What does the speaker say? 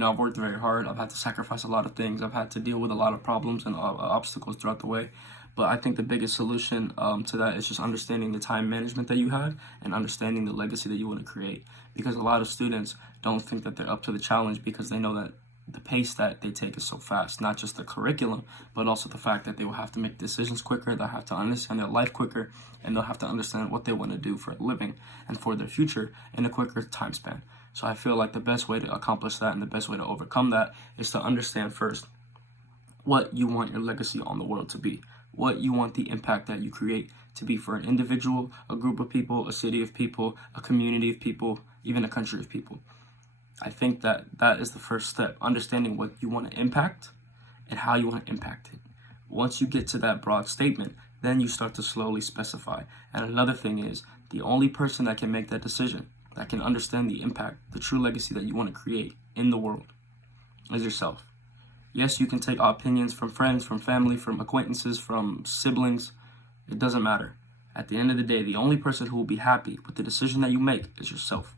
I've worked very hard. I've had to sacrifice a lot of things. I've had to deal with a lot of problems and obstacles throughout the way. But I think the biggest solution to that is just understanding the time management that you had and understanding the legacy that you want to create. Because a lot of students don't think that they're up to the challenge because they know that the pace that they take is so fast, not just the curriculum, but also the fact that they will have to make decisions quicker, they'll have to understand their life quicker, and they'll have to understand what they want to do for a living and for their future in a quicker time span. So I feel like the best way to accomplish that and the best way to overcome that is to understand first what you want your legacy on the world to be, what you want the impact that you create to be for an individual, a group of people, a city of people, a community of people, even a country of people. I think that that is the first step, understanding what you want to impact and how you want to impact it. Once you get to that broad statement, then you start to slowly specify. And another thing is, the only person that can make that decision, that can understand the impact, the true legacy that you want to create in the world, is yourself. Yes, you can take opinions from friends, from family, from acquaintances, from siblings. It doesn't matter. At the end of the day, the only person who will be happy with the decision that you make is yourself.